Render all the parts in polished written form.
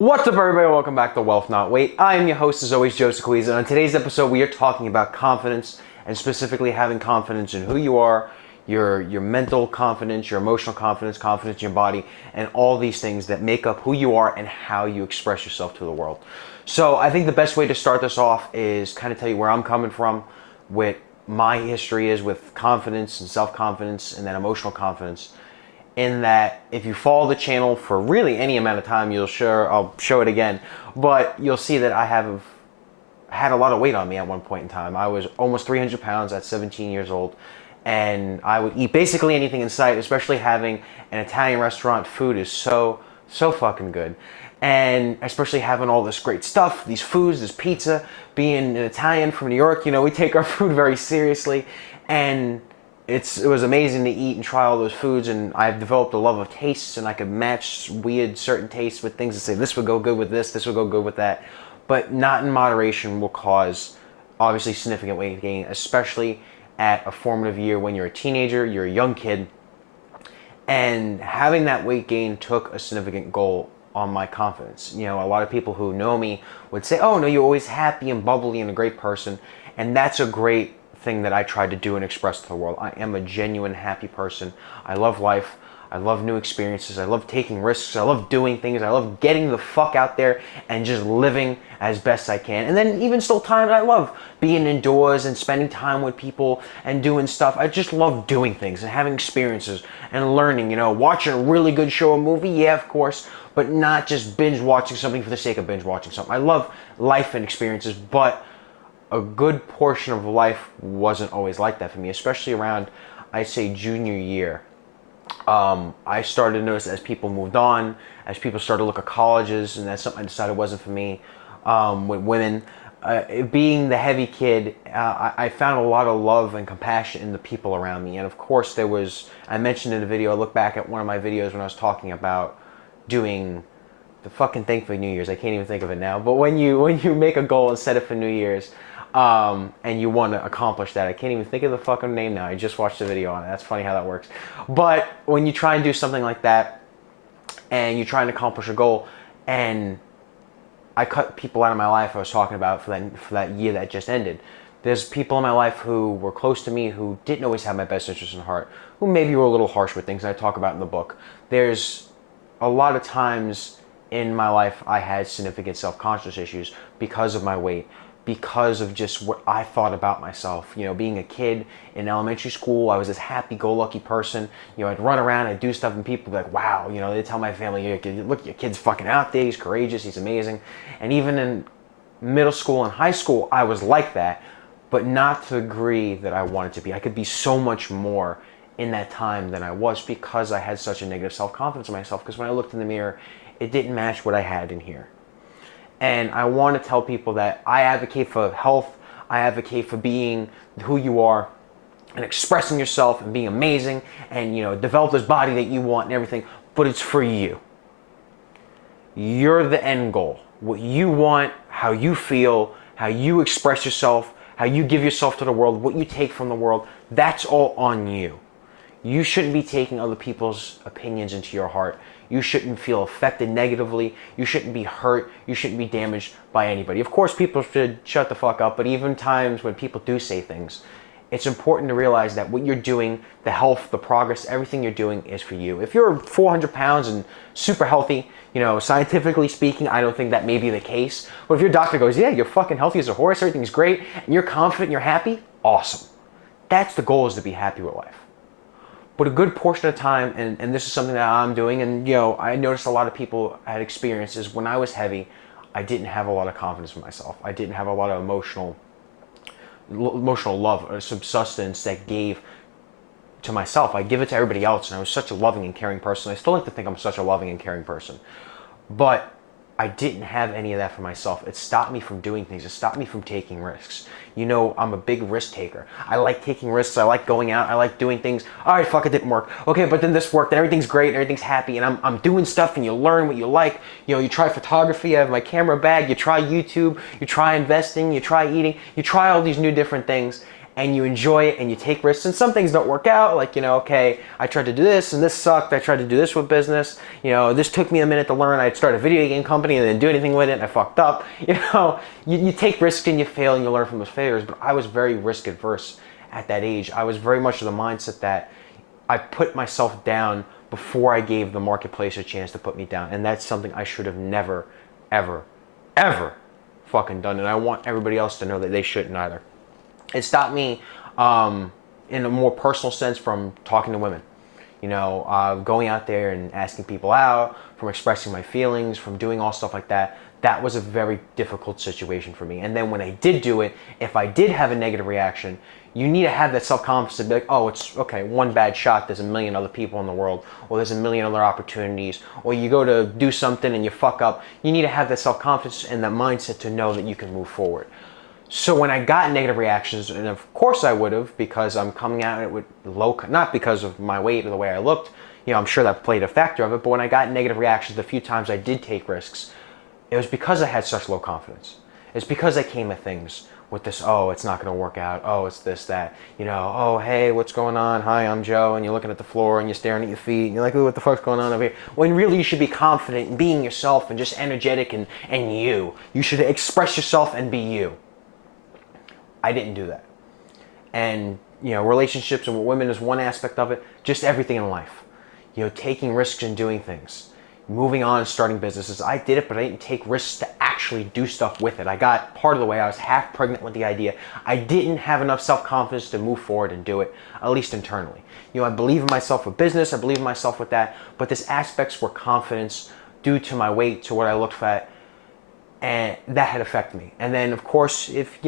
What's up, everybody? Welcome back to Wealth Not Weight. I am your host, as always, Joseph Coizza. And on today's episode, we are talking about confidence, and specifically having confidence in who you are, your mental confidence, your emotional confidence, confidence in your body, and all these things that make up who you are and how you express yourself to the world. So I think the best way to start this off is kind of tell you where I'm coming from, what my history is with confidence and self-confidence, and then emotional confidence. In that, if you follow the channel for really any amount of time, I'll show it again, but you'll see that I have had a lot of weight on me at one point in time. I was almost 300 pounds at 17 years old, and I would eat basically anything in sight, especially having an Italian restaurant. Food is so fucking good. And especially having all this great stuff, these foods, this pizza, being an Italian from New York, we take our food very seriously, and it was amazing to eat and try all those foods, and I've developed a love of tastes, and I could match weird certain tastes with things and say this would go good with this would go good with that, but not in moderation will cause obviously significant weight gain, especially at a formative year when you're a teenager, you're a young kid, and having that weight gain took a significant goal on my confidence. A lot of people who know me would say, oh no, you're always happy and bubbly and a great person, and that's a great thing that I tried to do and express to the world. I am a genuine happy person. I love life. I love new experiences. I love taking risks. I love doing things. I love getting the fuck out there and just living as best I can. And then even still time, I love being indoors and spending time with people and doing stuff. I just love doing things and having experiences and learning, watching a really good show or movie, yeah, of course, but not just binge watching something for the sake of binge watching something. I love life and experiences, but a good portion of life wasn't always like that for me, especially around, I'd say, junior year. I started to notice as people moved on, as people started to look at colleges, and that's something I decided wasn't for me, with women. Being the heavy kid, I found a lot of love and compassion in the people around me. And of course I mentioned in the video, I look back at one of my videos when I was talking about doing the fucking thing for New Year's. I can't even think of it now. But when you make a goal and set it for New Year's, and you want to accomplish that. I can't even think of the fucking name now. I just watched the video on it. That's funny how that works. But when you try and do something like that, and you're trying to accomplish a goal, and I cut people out of my life I was talking about for that year that just ended. There's people in my life who were close to me who didn't always have my best interest in heart, who maybe were a little harsh with things I talk about in the book. There's a lot of times in my life I had significant self-conscious issues because of my weight, because of just what I thought about myself. Being a kid in elementary school, I was this happy-go-lucky person. I'd run around, I'd do stuff, and people would be like, wow, they'd tell my family, look, your kid's fucking out there, he's courageous, he's amazing. And even in middle school and high school, I was like that, but not to the degree that I wanted to be. I could be so much more in that time than I was because I had such a negative self-confidence in myself, because when I looked in the mirror, it didn't match what I had in here. And I want to tell people that I advocate for health, I advocate for being who you are and expressing yourself and being amazing and, develop this body that you want and everything, but it's for you. You're the end goal. What you want, how you feel, how you express yourself, how you give yourself to the world, what you take from the world, that's all on you. You shouldn't be taking other people's opinions into your heart. You shouldn't feel affected negatively. You shouldn't be hurt. You shouldn't be damaged by anybody. Of course, people should shut the fuck up, but even times when people do say things, it's important to realize that what you're doing, the health, the progress, everything you're doing is for you. If you're 400 pounds and super healthy, scientifically speaking, I don't think that may be the case. But if your doctor goes, yeah, you're fucking healthy as a horse, everything's great, and you're confident and you're happy, awesome. That's the goal, is to be happy with life. But a good portion of the time, and this is something that I'm doing, and I noticed a lot of people had experiences when I was heavy, I didn't have a lot of confidence in myself. I didn't have a lot of emotional love or subsistence that gave to myself. I give it to everybody else, and I was such a loving and caring person. I still like to think I'm such a loving and caring person. But I didn't have any of that for myself. It stopped me from doing things. It stopped me from taking risks. I'm a big risk taker. I like taking risks. I like going out. I like doing things. All right, fuck, it didn't work. Okay, but then this worked, and everything's great, and everything's happy, and I'm doing stuff, and you learn what you like. You try photography. I have my camera bag. You try YouTube. You try investing. You try eating. You try all these new different things, and you enjoy it and you take risks, and some things don't work out, like, okay, I tried to do this and this sucked, I tried to do this with business, this took me a minute to learn, I'd start a video game company and didn't do anything with it and I fucked up. You take risks and you fail and you learn from those failures, but I was very risk adverse at that age. I was very much of the mindset that I put myself down before I gave the marketplace a chance to put me down, and that's something I should have never, ever, ever fucking done, and I want everybody else to know that they shouldn't either. It stopped me in a more personal sense from talking to women, going out there and asking people out, from expressing my feelings, from doing all stuff like that. That was a very difficult situation for me. And then when I did do it, if I did have a negative reaction, you need to have that self-confidence to be like, oh, it's okay, one bad shot, there's a million other people in the world, or there's a million other opportunities, or you go to do something and you fuck up. You need to have that self-confidence and that mindset to know that you can move forward. So when I got negative reactions, and of course I would have, because I'm coming at it with not because of my weight or the way I looked, I'm sure that played a factor of it, but when I got negative reactions the few times I did take risks, it was because I had such low confidence. It's because I came at things with this, oh, it's not going to work out, oh, it's this, that, oh, hey, what's going on? Hi, I'm Joe, and you're looking at the floor, and you're staring at your feet, and you're like, ooh, what the fuck's going on over here? When really you should be confident in being yourself and just energetic and you. You should express yourself and be you. I didn't do that. And, relationships and with women is one aspect of it, just everything in life. Taking risks and doing things. Moving on and starting businesses. I did it, but I didn't take risks to actually do stuff with it. I got part of the way. I was half pregnant with the idea. I didn't have enough self-confidence to move forward and do it, at least internally. I believe in myself with business. I believe in myself with that. But this aspects were confidence due to my weight, to what I looked at, and that had affected me. And then, of course, if,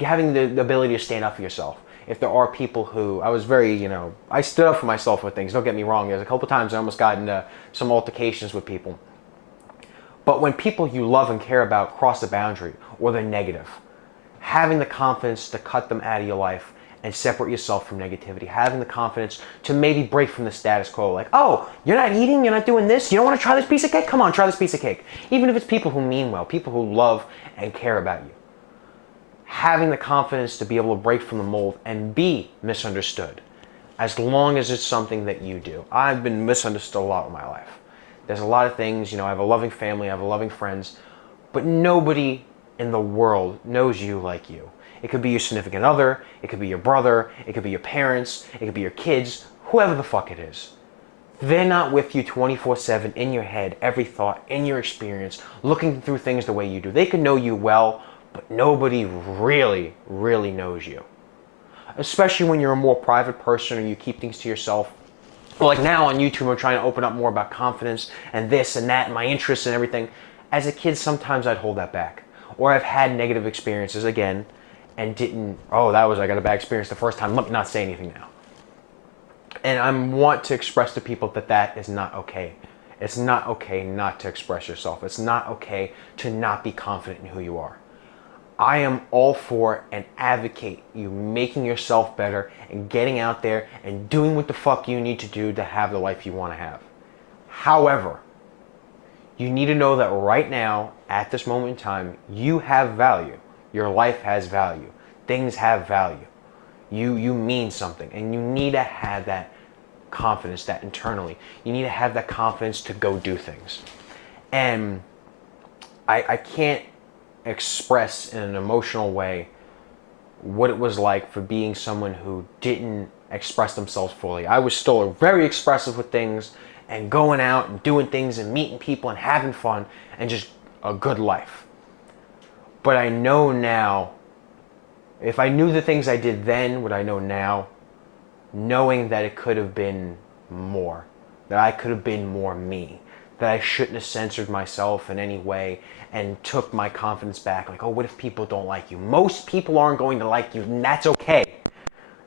having the ability to stand up for yourself. If there are people who, I was very, I stood up for myself with things. Don't get me wrong. There's a couple times I almost got into some altercations with people. But when people you love and care about cross the boundary or they're negative, having the confidence to cut them out of your life and separate yourself from negativity, having the confidence to maybe break from the status quo, like, oh, you're not eating, you're not doing this, you don't want to try this piece of cake? Come on, try this piece of cake. Even if it's people who mean well, people who love and care about you. Having the confidence to be able to break from the mold and be misunderstood, as long as it's something that you do. I've been misunderstood a lot in my life. There's a lot of things, I have a loving family, I have a loving friends, but nobody in the world knows you like you. It could be your significant other, it could be your brother, it could be your parents, it could be your kids, whoever the fuck it is. They're not with you 24/7 in your head, every thought, in your experience, looking through things the way you do. They could know you well, but nobody really, really knows you. Especially when you're a more private person or you keep things to yourself. Well, like now on YouTube, I'm trying to open up more about confidence and this and that and my interests and everything. As a kid, sometimes I'd hold that back. Or I've had negative experiences again and didn't, I got a bad experience the first time, let me not say anything now. And I want to express to people that is not okay. It's not okay not to express yourself. It's not okay to not be confident in who you are. I am all for and advocate you making yourself better and getting out there and doing what the fuck you need to do to have the life you want to have. However, you need to know that right now, at this moment in time, you have value. Your life has value. Things have value. You mean something, and you need to have that confidence, that internally. You need to have that confidence to go do things. And I can't express in an emotional way what it was like for being someone who didn't express themselves fully. I was still very expressive with things and going out and doing things and meeting people and having fun and just a good life. But I know now, if I knew the things I did then, what I know now, knowing that it could have been more, that I could have been more me, that I shouldn't have censored myself in any way and took my confidence back. Like, oh, what if people don't like you? Most people aren't going to like you, and that's okay.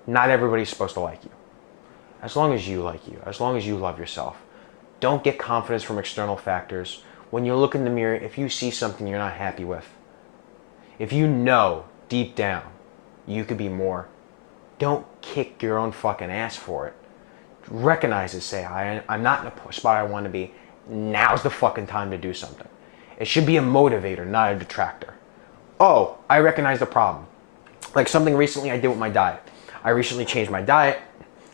Not everybody's supposed to like you. As long as you like you, as long as you love yourself. Don't get confidence from external factors. When you look in the mirror, if you see something you're not happy with, if you know deep down you could be more, don't kick your own fucking ass for it. Recognize it, say, I'm not in a spot I want to be. Now's the fucking time to do something. It should be a motivator, not a detractor. Oh, I recognize the problem. Like something recently I did with my diet. I recently changed my diet.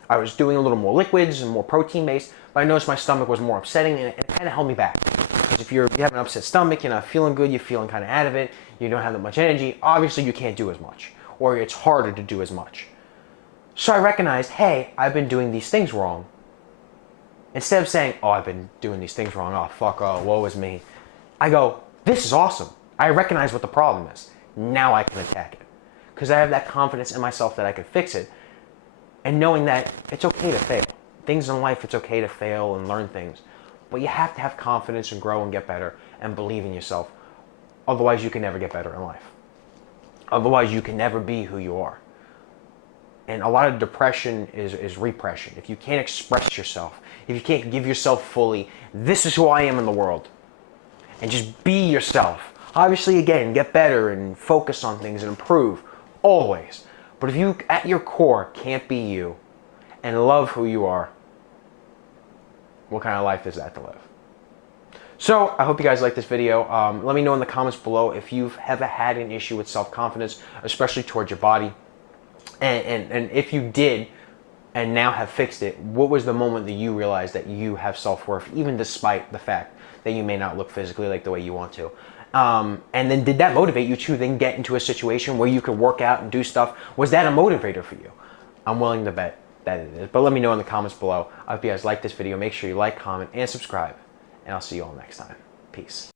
I was doing a little more liquids and more protein based, but I noticed my stomach was more upsetting and it kind of held me back. Because if you have an upset stomach, you're not feeling good, you're feeling kind of out of it, you don't have that much energy, obviously you can't do as much, or it's harder to do as much. So I recognized, hey, I've been doing these things wrong. Instead of saying, oh, I've been doing these things wrong, oh, fuck, oh, woe is me, I go, this is awesome. I recognize what the problem is. Now I can attack it. Because I have that confidence in myself that I can fix it. And knowing that it's okay to fail. Things in life, it's okay to fail and learn things. But you have to have confidence and grow and get better and believe in yourself. Otherwise, you can never get better in life. Otherwise, you can never be who you are. And a lot of depression is repression. If you can't express yourself, if you can't give yourself fully, this is who I am in the world. And just be yourself. Obviously, again, get better and focus on things and improve. Always. But if you, at your core, can't be you and love who you are, what kind of life is that to live? So, I hope you guys like this video. Let me know in the comments below if you've ever had an issue with self-confidence, especially towards your body. And if you did and now have fixed it, what was the moment that you realized that you have self-worth, even despite the fact that you may not look physically like the way you want to? And then did that motivate you to then get into a situation where you could work out and do stuff? Was that a motivator for you? I'm willing to bet that it is. But let me know in the comments below. I hope you guys like this video. Make sure you like, comment, and subscribe. And I'll see you all next time. Peace.